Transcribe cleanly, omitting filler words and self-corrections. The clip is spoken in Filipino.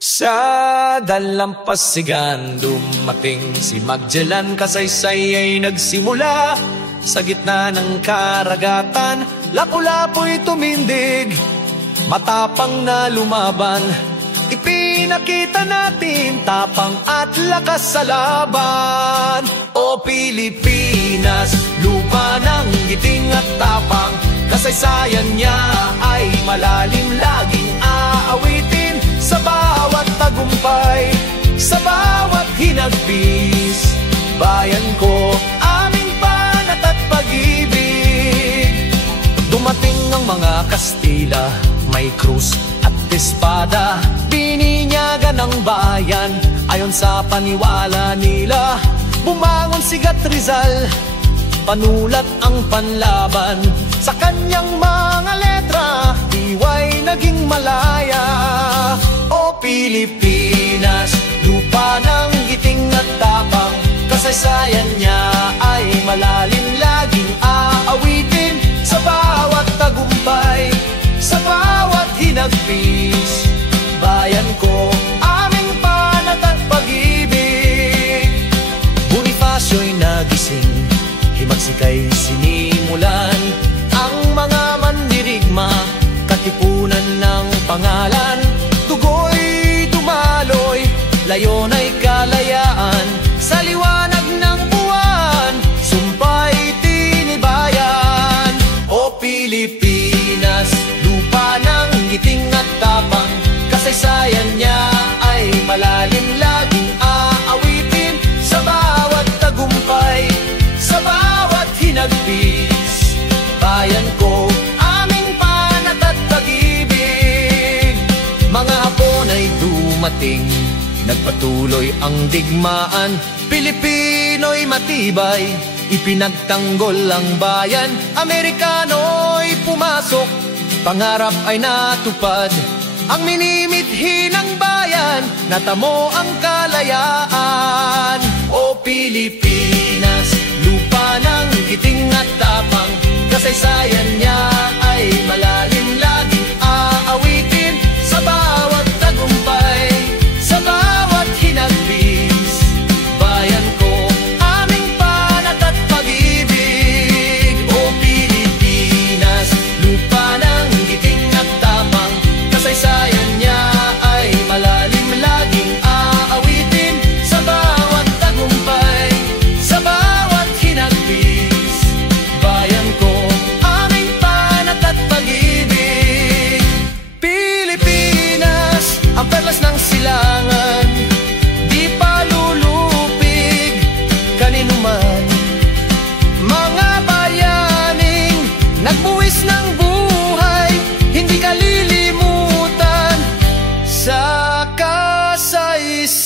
Sa dalampasigan dumating si Magellan, kasaysay ay nagsimula. Sa gitna ng karagatan, lapu-lapu'y tumindig, matapang na lumaban. Ipinakita natin tapang at lakas sa laban. O Pilipinas, lupa ng giting at tapang, kasaysayan niya ay malalim, laging aawitin. Sa bawat tagumpay, sa bawat hinagpis, bayan ko, aming banat at pag-ibig. Dumating ang mga Kastila, may krus at espada, bininyagan ng bayan ayon sa paniwala nila. Bumangon si Gat Rizal, panulat ang panlaban. Sa kanyang mga letra, diway naging malaya. O Pilipinas, lupa ng giting at tapang, kasaysayan niya ay malalim, laging aawitin. Sa bawat tagumpay, sa bawat hinagpis, bayan ko, aming banat at pag-ibig. Bonifasio'y nagising, himagsikay sinimulan, ang mga mandirigma, katipunan ng pangalan. Dugo'y dumaloy, layon ay kalayaan, sa liwanag ng buwan, sumpa'y tinibayan. O Pilipinas, lupa ng giting at tapang, kasaysayan niya ay malalim, laging aawitin. Sa bawat tagumpay, sa bawat hinagpis, bayan ko, aming banat at pag-ibig. Mga Hapon ay dumating, nagpatuloy ang digmaan. Pilipino'y matibay, ipinagtanggol ang bayan. Amerikano'y pumasok, pangarap ay natupad. Ang minimithi ng bayan, natamo ang kalayaan. O Pilipinas, lupa ng giting at tapang, kasaysayan niya ay malalim, laging aawitin. Sa bawat tagumpay, sa bawat hinagpis, bayan ko, aming banat at pag-ibig. O Pilipinas, lupa ng giting at tapang, kasaysayan niya ay malalim, laging aawitin. Sa bawat tagumpay, sa bawat hinagpis, bayan ko, aming banat at pag-ibig. Pilipinas, ang perlas ng silangan, di palulupig kanino man. Mga bayaning nagbuwis ng buhay, hindi kalilimutan sa kasaysayan.